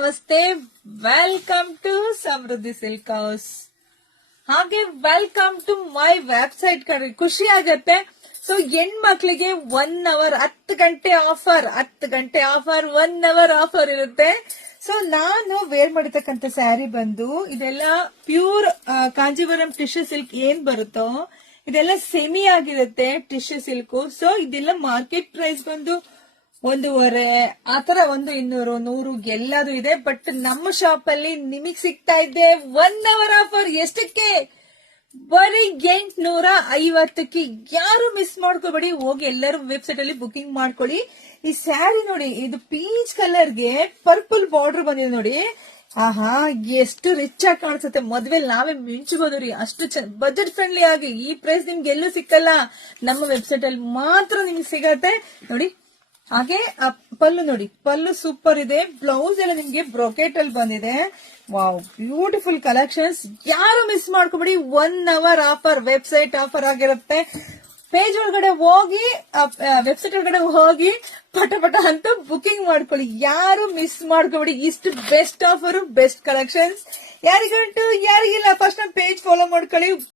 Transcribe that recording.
ನಮಸ್ತೆ, welcome to Samruddhi silk house. ಹಾಗೆ welcome to my website ಕಡೆ. ಖುಷಿ ಆಗತ್ತೆ. ಸೊ ಹೆಣ್ಮಕ್ಳಿಗೆ 1 ಅವರ್ 10 ಗಂಟೆ ಆಫರ್ 1 ಅವರ್ ಆಫರ್ ಇರುತ್ತೆ. ಸೊ ನಾನು ವೇರ್ ಮಾಡಿರ್ತಕ್ಕಂಥ ಸ್ಯಾರಿ ಬಂದು ಇದೆಲ್ಲ ಪ್ಯೂರ್ ಕಾಂಜೀವರಂ ಟಿಶ್ಯೂ ಸಿಲ್ಕ್ ಏನ್ ಬರುತ್ತೋ ಇದೆಲ್ಲ ಸೆಮಿ ಆಗಿರುತ್ತೆ ಟಿಶ್ಯೂ ಸಿಲ್ಕ್. ಸೊ ಇದೆಲ್ಲ ಮಾರ್ಕೆಟ್ ಪ್ರೈಸ್ ಬಂದು 1.5 ಆತರ 200, 100 ಎಲ್ಲದು ಇದೆ. ಬಟ್ ನಮ್ಮ ಶಾಪ್ ಅಲ್ಲಿ ನಿಮಗ್ ಸಿಗ್ತಾ ಇದೆ 1 ಅವರ್ ಆಫರ್. ಎಷ್ಟಕ್ಕೆ? ಬರೀ 850ಕ್ಕೆ. ಯಾರು ಮಿಸ್ ಮಾಡ್ಕೋಬೇಡಿ, ಹೋಗಿ ಎಲ್ಲರೂ ವೆಬ್ಸೈಟ್ ಅಲ್ಲಿ ಬುಕಿಂಗ್ ಮಾಡ್ಕೊಳ್ಳಿ. ಈ ಸ್ಯಾರಿ ನೋಡಿ, ಇದು ಪೀಚ್ ಕಲರ್ಗೆ ಪರ್ಪಲ್ ಬಾರ್ಡರ್ ಬಂದಿದೆ ನೋಡಿ. ಆಹಾ, ಎಷ್ಟು ರಿಚ್ ಆಗಿ ಕಾಣಿಸುತ್ತೆ. ಮದ್ವೆಲ್ ನಾವೇ ಮಿಂಚಬಹುದು ರೀ, ಅಷ್ಟು ಬಜೆಟ್ ಫ್ರೆಂಡ್ಲಿ ಆಗಿ. ಈ ಪ್ರೈಸ್ ನಿಮ್ಗೆ ಎಲ್ಲೂ ಸಿಕ್ಕಲ್ಲ, ನಮ್ಮ ವೆಬ್ಸೈಟ್ ಅಲ್ಲಿ ಮಾತ್ರ ನಿಮ್ಗೆ ಸಿಗತ್ತೆ ನೋಡಿ. ಹಾಗೆ ಪಲ್ಲು ನೋಡಿ, ಪಲ್ಲು ಸೂಪರ್ ಇದೆ. ಬ್ಲೌಸ್ ಎಲ್ಲ ನಿಮ್ಗೆ ಬ್ರೊಕೆಟ್ ಅಲ್ಲಿ ಬಂದಿದೆ. Wow, beautiful collections. ಯಾರು ಮಿಸ್ ಮಾಡ್ಕೊಬೇಡಿ. 1 ಅವರ್ ಆಫರ್, ವೆಬ್ಸೈಟ್ ಆಫರ್ ಆಗಿರುತ್ತೆ. ಪೇಜ್ ಒಳಗಡೆ ಹೋಗಿ, ವೆಬ್ಸೈಟ್ ಒಳಗಡೆ ಹೋಗಿ ಪಟ ಅಂತ ಬುಕಿಂಗ್ ಮಾಡ್ಕೊಳ್ಳಿ. ಯಾರು ಮಿಸ್ ಮಾಡ್ಕೊಬೇಡಿ. ಇಷ್ಟು ಬೆಸ್ಟ್ ಆಫರ್, ಬೆಸ್ಟ್ ಕಲೆಕ್ಷನ್ಸ್. ಯಾರಿಗಂಟು ಯಾರಿಗಿಲ್ಲ, ಫಸ್ಟ್ ನಮ್ಮ ಪೇಜ್ ಫಾಲೋ ಮಾಡ್ಕೊಳ್ಳಿ.